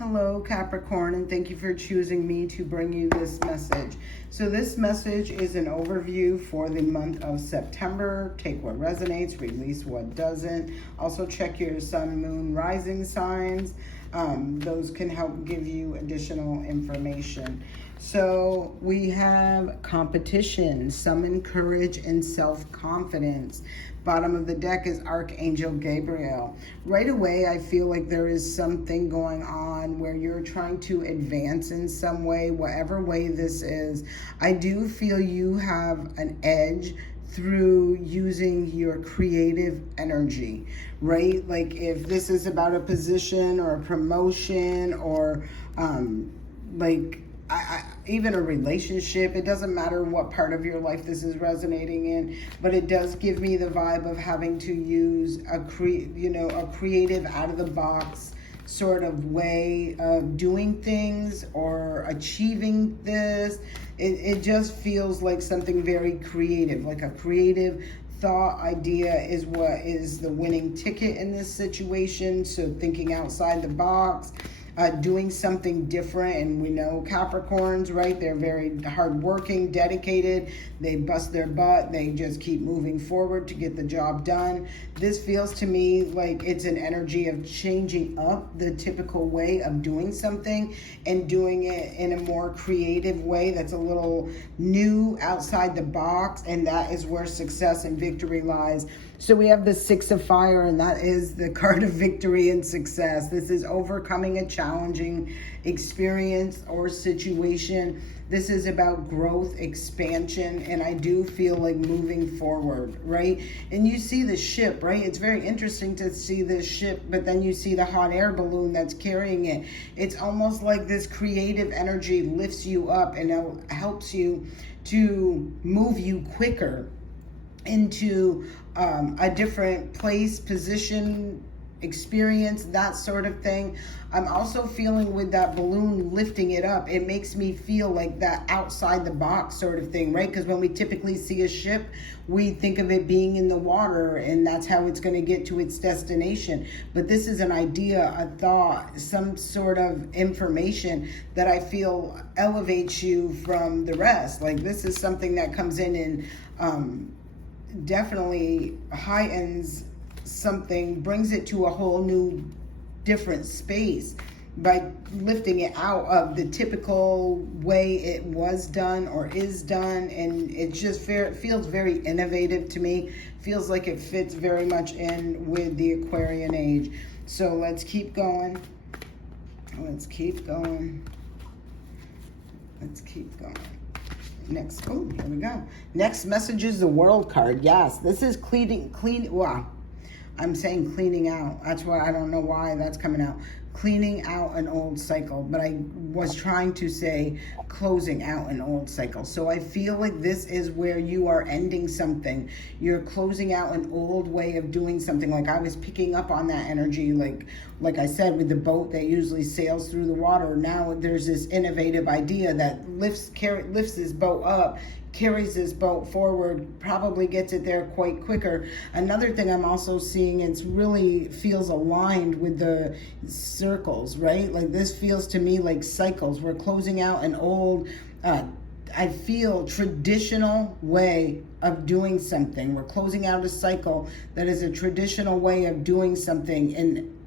Hello, Capricorn, and thank you for choosing me to bring you this message. So this message is an overview for the month of September. Take what resonates, release what doesn't. Also check your sun, moon, rising signs. Those can help give you additional information. So we have competition, summon courage and self-confidence. Bottom of the deck is Archangel Gabriel. Right away, I feel like there is something going on where you're trying to advance in some way, whatever way this is. I do feel you have an edge through using your creative energy, right? Like if this is about a position or a promotion or even a relationship, it doesn't matter what part of your life this is resonating in, but it does give me the vibe of having to use a creative, out of the box sort of way of doing things or achieving this. It just feels like something very creative, like a creative thought idea is what is the winning ticket in this situation. So thinking outside the box, doing something different. And we know Capricorns, right? They're very hardworking, dedicated. They bust their butt. They just keep moving forward to get the job done. This feels to me like it's an energy of changing up the typical way of doing something and doing it in a more creative way that's a little new, outside the box. And that is where success and victory lies. So we have the Six of Fire, and that is the card of victory and success. This is overcoming a challenging experience or situation. This is about growth, expansion, and I do feel like moving forward, right? And you see the ship, right? It's very interesting to see this ship, but then you see the hot air balloon that's carrying it. It's almost like this creative energy lifts you up and helps you to move you quicker into a different place, position, experience, that sort of thing. I'm also feeling with that balloon lifting it up, it makes me feel like that outside the box sort of thing, right? Because when we typically see a ship, we think of it being in the water and that's how it's going to get to its destination. But this is an idea, a thought, some sort of information that I feel elevates you from the rest. Like this is something that comes in and definitely heightens something, brings it to a whole new different space by lifting it out of the typical way it was done or is done. And it just feels very innovative to me. Feels like it fits very much in with the Aquarian age. So let's keep going. Let's keep going. Next, oh, here we go. Next message is the World card. Yes, this is wow. I'm saying cleaning out. That's why I don't know why that's coming out. Cleaning out an old cycle, but I was trying to say closing out an old cycle. So I feel like this is where you are ending something. You're closing out an old way of doing something. Like I was picking up on that energy, like I said, with the boat that usually sails through the water. Now there's this innovative idea that lifts this boat up, carries this boat forward, probably gets it there quite quicker. Another thing I'm also seeing, it's really feels aligned with the circles, right? Like this feels to me like cycles. We're closing out an old, I feel, traditional way of doing something. We're closing out a cycle that is a traditional way of doing something and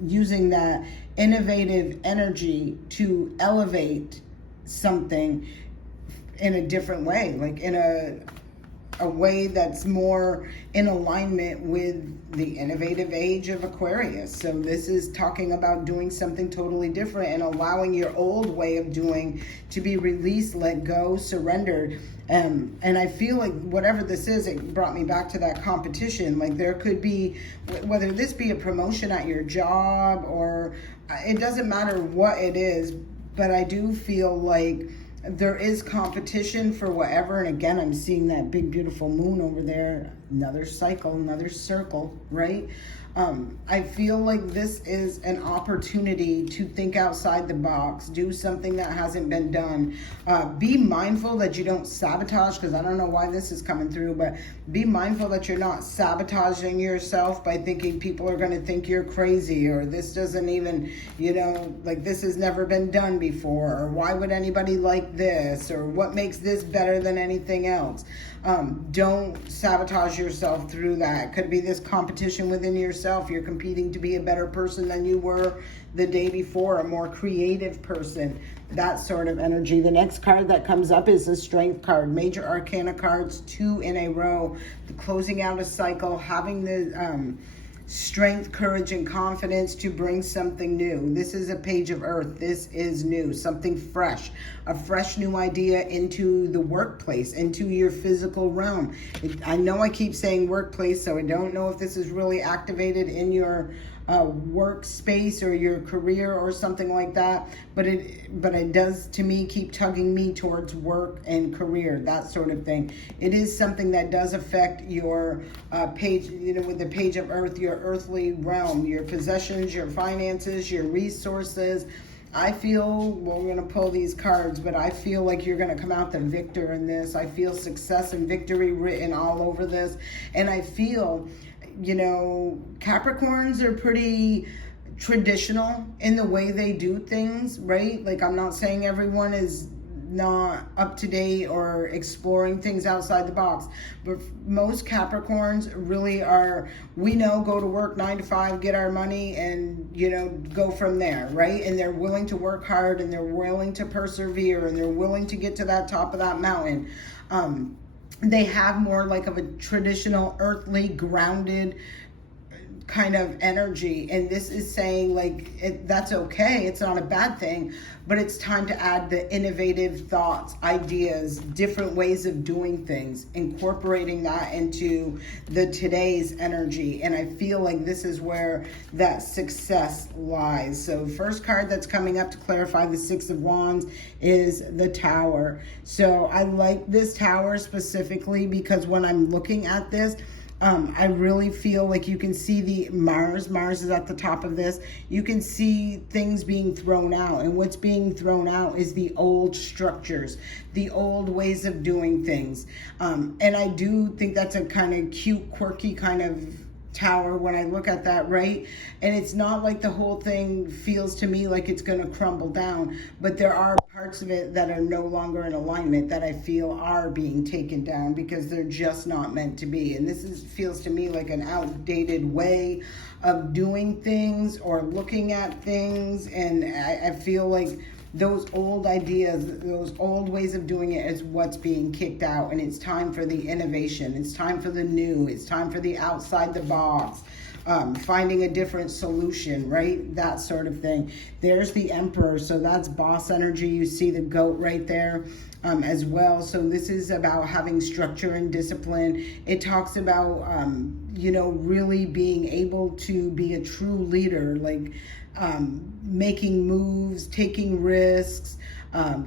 using that innovative energy to elevate something in a different way, like in a way that's more in alignment with the innovative age of Aquarius. So this is talking about doing something totally different and allowing your old way of doing to be released, let go, surrendered. And I feel like whatever this is, it brought me back to that competition. Like there could be, whether this be a promotion at your job or it doesn't matter what it is, but I do feel like there is competition for whatever. And again, I'm seeing that big, beautiful moon over there. Another cycle, another circle, right? I feel like this is an opportunity to think outside the box, do something that hasn't been done. Be mindful that you don't sabotage, because I don't know why this is coming through, but be mindful that you're not sabotaging yourself by thinking people are going to think you're crazy, or this doesn't even, like this has never been done before, or why would anybody like this, or what makes this better than anything else. Don't sabotage yourself through that. Could be this competition within yourself. You're competing to be a better person than you were the day before, a more creative person, that sort of energy. The next card that comes up is the Strength card. Major Arcana cards, 2 in a row. The closing out a cycle, having the strength, courage, and confidence to bring something new. This is a page of earth. This is new, something fresh, a fresh new idea into the workplace, into your physical realm. I know I keep saying workplace, so I don't know if this is really activated in your workspace or your career or something like that, but it does, to me, keep tugging me towards work and career, that sort of thing. It is something that does affect your page, with the page of earth, your earthly realm, your possessions, your finances, your resources. I feel, well, we're going to pull these cards, but I feel like you're going to come out the victor in this. I feel success and victory written all over this, and I feel, Capricorns are pretty traditional in the way they do things, right? Like, I'm not saying everyone is not up to date or exploring things outside the box, but most Capricorns really are, go to work 9 to 5, get our money, and go from there, right? And they're willing to work hard, and they're willing to persevere, and they're willing to get to that top of that mountain. They have more like of a traditional earthly grounded kind of energy, and this is saying that's okay, it's not a bad thing, but it's time to add the innovative thoughts, ideas, different ways of doing things, incorporating that into the today's energy. And I feel like this is where that success lies. So first card that's coming up to clarify the 6 of Wands is the Tower. So I like this Tower specifically because when I'm looking at this, I really feel like you can see the Mars is at the top of this. You can see things being thrown out, and what's being thrown out is the old structures, the old ways of doing things. And I do think that's a kind of cute, quirky kind of tower when I look at that, right? And it's not like the whole thing feels to me like it's going to crumble down, but there are parts of it that are no longer in alignment that I feel are being taken down because they're just not meant to be. And this feels to me like an outdated way of doing things or looking at things, and I feel like those old ideas, those old ways of doing it is what's being kicked out, and it's time for the innovation. It's time for the new. It's time for the outside the box, finding a different solution, right? That sort of thing. There's the Emperor, so that's boss energy. You see the goat right there as well. So this is about having structure and discipline. It talks about, really being able to be a true leader, like making moves, taking risks,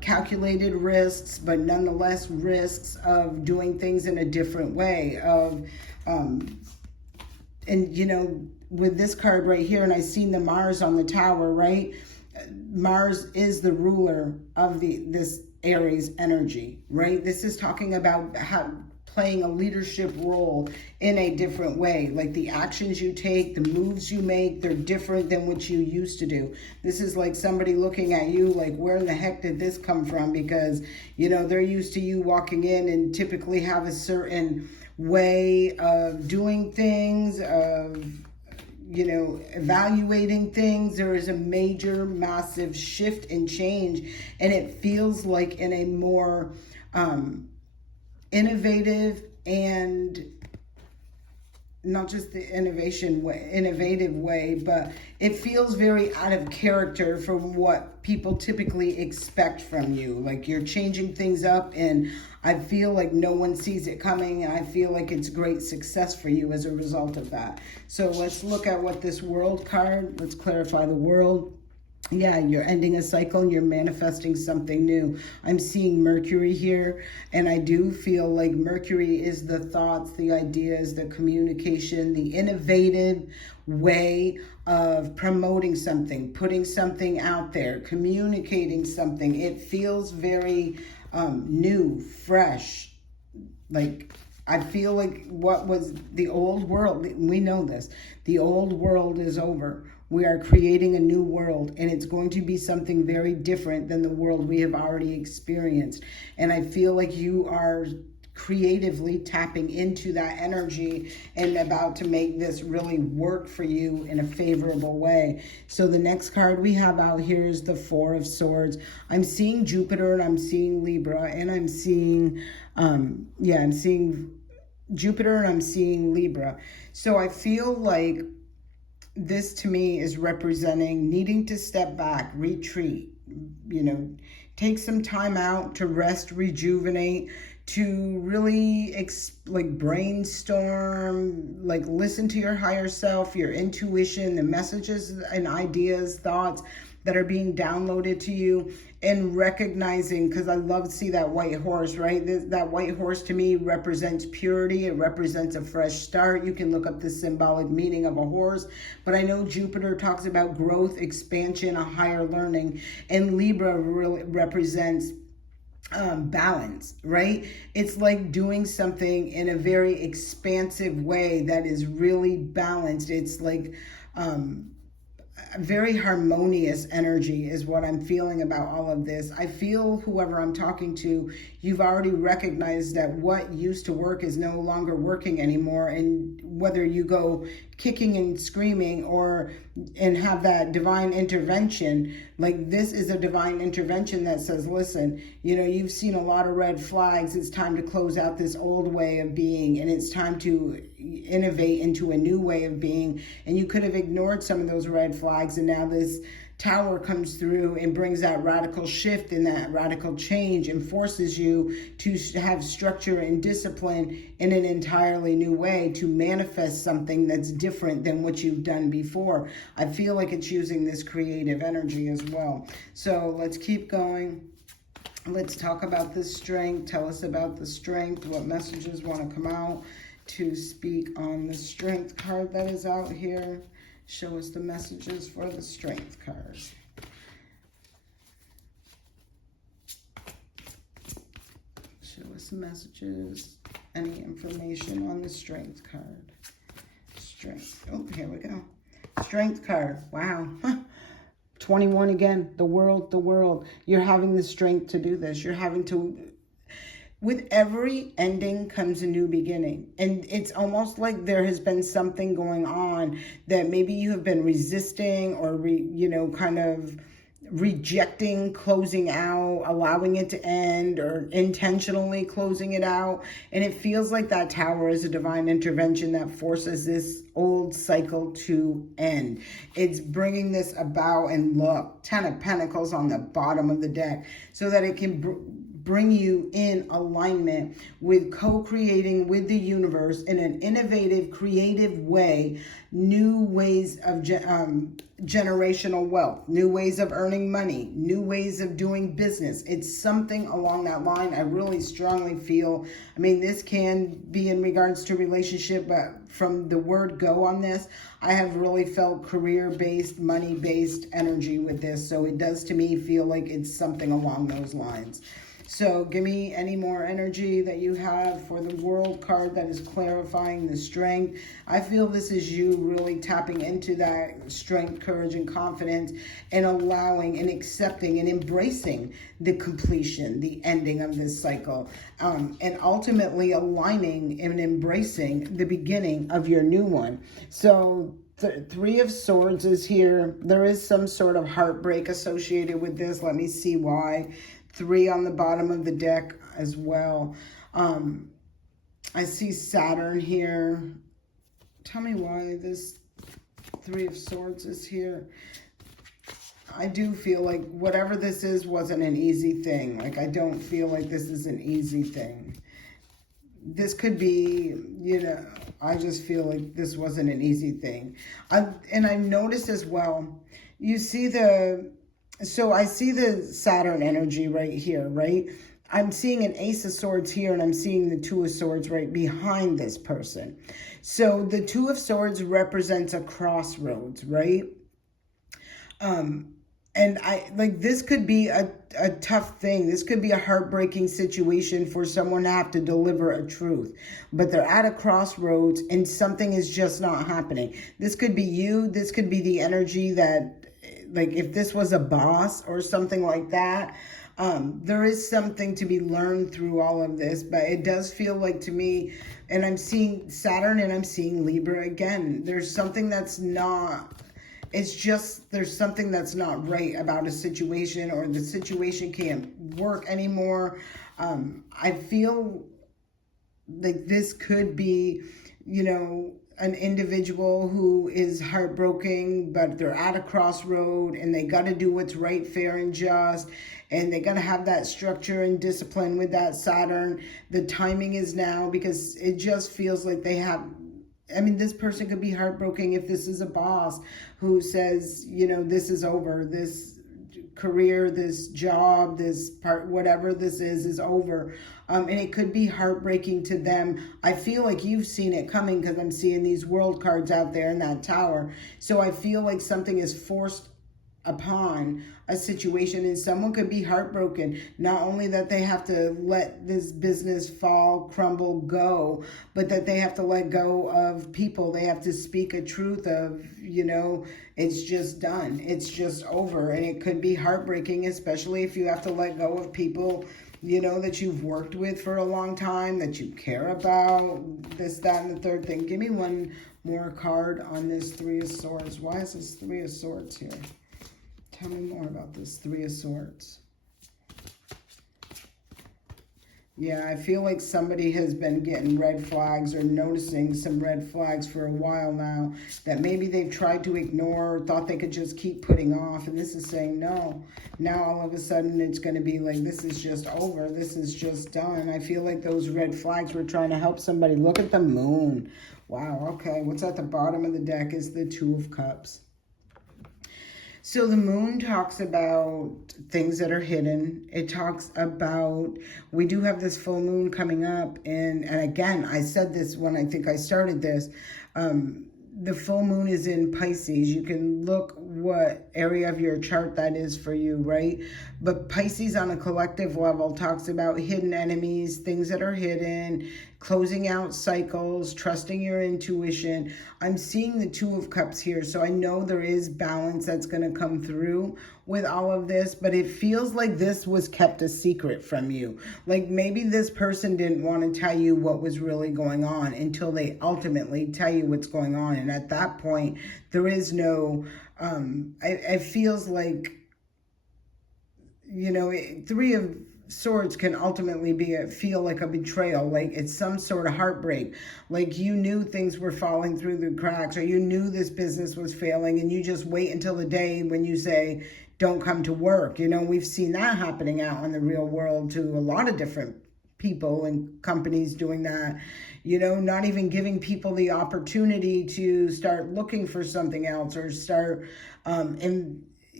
calculated risks, but nonetheless risks of doing things in a different way. With this card right here, and I seen the Mars on the Tower, right? Mars is the ruler of this Aries energy, right? This is talking about playing a leadership role in a different way. Like the actions you take, the moves you make, they're different than what you used to do. This is like somebody looking at you like, where in the heck did this come from? Because, they're used to you walking in and typically have a certain way of doing things, of evaluating things. There is a major, massive shift and change, and it feels like in a more innovative and not just the innovative way, but it feels very out of character from what people typically expect from you. Like you're changing things up, and I feel like no one sees it coming, and I feel like it's great success for you as a result of that. So let's look at what this World card, let's clarify the World. Yeah, you're ending a cycle and you're manifesting something new. I'm seeing Mercury here, and I do feel like Mercury is the thoughts, the ideas, the communication, the innovative way of promoting something, putting something out there, communicating something. It feels very new, fresh. Like, I feel like what was the old world, we know this, the old world is over. We are creating a new world, and it's going to be something very different than the world we have already experienced. And I feel like you are creatively tapping into that energy and about to make this really work for you in a favorable way. So the next card we have out here is the Four of Swords. I'm seeing Jupiter, and I'm seeing Libra, and I'm seeing I'm seeing Jupiter, and I'm seeing Libra. So I feel like this to me is representing needing to step back, retreat, take some time out to rest, rejuvenate, to really brainstorm, listen to your higher self, your intuition, the messages and ideas, thoughts that are being downloaded to you, and recognizing, because I love to see that white horse, right? That white horse to me represents purity. It represents a fresh start. You can look up the symbolic meaning of a horse, but I know Jupiter talks about growth, expansion, a higher learning, and Libra really represents balance, right? It's like doing something in a very expansive way that is really balanced. It's like very harmonious energy is what I'm feeling about all of this. I feel whoever I'm talking to, you've already recognized that what used to work is no longer working anymore. And whether you go kicking and screaming and have that divine intervention, like this is a divine intervention that says, listen, you've seen a lot of red flags. It's time to close out this old way of being, and it's time to innovate into a new way of being. And you could have ignored some of those red flags, and now this Tower comes through and brings that radical shift and that radical change, and forces you to have structure and discipline in an entirely new way to manifest something that's different than what you've done before. I feel like it's using this creative energy as well. So let's keep going. Let's talk about the strength. Tell us about the strength. What messages want to come out to speak on the strength card that is out here? Show us the messages for the strength card. Show us messages, any information on the strength card. Strength. Oh, here we go. Strength card. Wow. 21 again. The world. You're having the strength to do this. You're having to... With every ending comes a new beginning. And it's almost like there has been something going on that maybe you have been resisting or, kind of rejecting, closing out, allowing it to end, or intentionally closing it out. And it feels like that Tower is a divine intervention that forces this old cycle to end. It's bringing this about, and look, 10 of Pentacles on the bottom of the deck, so that it can bring you in alignment with co-creating with the universe in an innovative, creative way, new ways of generational wealth, new ways of earning money, new ways of doing business. It's something along that line. I really strongly feel, this can be in regards to relationship, but from the word go on this, I have really felt career-based, money-based energy with this. So it does to me feel like it's something along those lines. So give me any more energy that you have for the World card that is clarifying the strength. I feel this is you really tapping into that strength, courage, and confidence, and allowing and accepting and embracing the completion, the ending of this cycle, and ultimately aligning and embracing the beginning of your new one. So Three of Swords is here. There is some sort of heartbreak associated with this. Let me see why. 3 on the bottom of the deck as well. I see Saturn here. Tell me why this 3 of Swords is here. I do feel like whatever this is wasn't an easy thing. Like, I don't feel like this is an easy thing. This could be, I just feel like this wasn't an easy thing. And I noticed as well, you see so I see the Saturn energy right here, right? I'm seeing an Ace of Swords here, and I'm seeing the Two of Swords right behind this person. So the Two of Swords represents a crossroads, right? And this could be a tough thing. This could be a heartbreaking situation for someone to have to deliver a truth, but they're at a crossroads and something is just not happening. This could be you. This could be the energy that, like, if this was a boss or something like that. There is something to be learned through all of this, but it does feel like to me, and I'm seeing Saturn and I'm seeing Libra again. There's something that's not, it's just, there's something that's not right about a situation, or the situation can't work anymore. I feel like this could be, an individual who is heartbroken, but they're at a crossroad and they got to do what's right, fair, and just. And they got to have that structure and discipline with that Saturn. The timing is now, because it just feels like they have, this person could be heartbroken if this is a boss who says, this is over, this career, this job, this part, whatever this is over. And it could be heartbreaking to them. I feel like you've seen it coming, because I'm seeing these world cards out there in that tower. So I feel like something is forced upon a situation, and someone could be heartbroken. Not only that they have to let this business fall, crumble, go, but that they have to let go of people. They have to speak a truth of, it's just done. It's just over. And it could be heartbreaking, especially if you have to let go of people, that you've worked with for a long time, that you care about, this, that, and the third thing. Give me one more card on this Three of Swords. Why is this Three of Swords here? Tell me more about this Three of Swords. Yeah, I feel like somebody has been getting red flags or noticing some red flags for a while now that maybe they've tried to ignore, thought they could just keep putting off. And this is saying no. Now all of a sudden it's going to be like, this is just over. This is just done. I feel like those red flags were trying to help somebody. Look at the moon. Wow, okay. What's at the bottom of the deck is the Two of Cups. So the moon talks about things that are hidden. It talks about, we do have this full moon coming up. And again, I said this when I think I started this. The full moon is in Pisces. You can look what area of your chart that is for you, right? But Pisces on a collective level talks about hidden enemies, things that are hidden, closing out cycles, trusting your intuition. I'm seeing the Two of Cups here, so I know there is balance that's going to come through with all of this, but it feels like this was kept a secret from you. Like maybe this person didn't want to tell you what was really going on until they ultimately tell you what's going on. And at that point, there is no, it feels like, Three of Swords can ultimately feel like a betrayal, like it's some sort of heartbreak, like you knew things were falling through the cracks, or you knew this business was failing, and you just wait until the day when you say, don't come to work. We've seen that happening out in the real world to a lot of different people and companies doing that, not even giving people the opportunity to start looking for something else, or start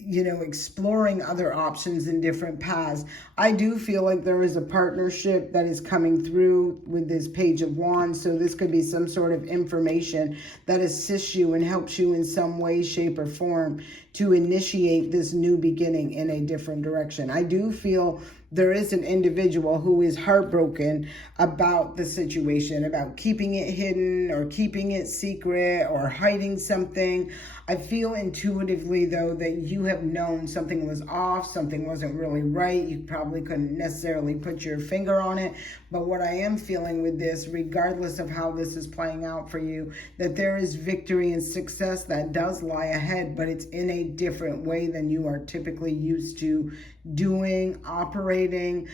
exploring other options and different paths. I do feel like there is a partnership that is coming through with this Page of Wands. So this could be some sort of information that assists you and helps you in some way, shape, or form to initiate this new beginning in a different direction. I do feel there is an individual who is heartbroken about the situation, about keeping it hidden or keeping it secret or hiding something. I feel intuitively, though, that you have known something was off, something wasn't really right. You probably couldn't necessarily put your finger on it. But what I am feeling with this, regardless of how this is playing out for you, that there is victory and success that does lie ahead, but it's in a different way than you are typically used to doing, operating.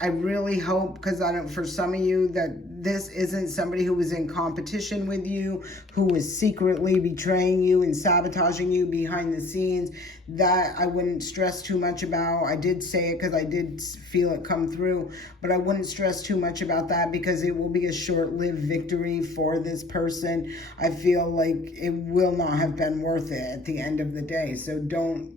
I really hope, because I don't, for some of you, that this isn't somebody who was in competition with you, who was secretly betraying you and sabotaging you behind the scenes. That I wouldn't stress too much about. I did say it because I did feel it come through, but I wouldn't stress too much about that, because it will be a short-lived victory for this person. I feel like it will not have been worth it at the end of the day. So don't,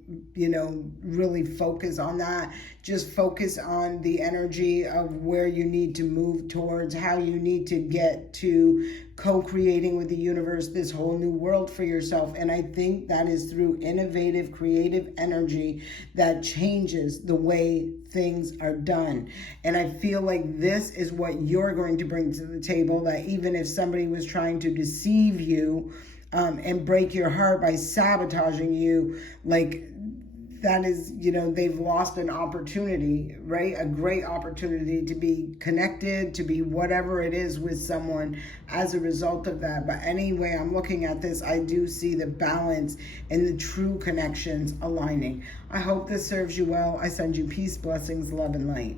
really focus on that. Just focus on the energy of where you need to move towards, how you need to get to co-creating with the universe this whole new world for yourself. And I think that is through innovative, creative energy that changes the way things are done. And I feel like this is what you're going to bring to the table, that even if somebody was trying to deceive you and break your heart by sabotaging you, like, that is, they've lost an opportunity, right? A great opportunity to be connected, to be whatever it is with someone as a result of that. But anyway, I'm looking at this, I do see the balance and the true connections aligning. I hope this serves you well. I send you peace, blessings, love, and light.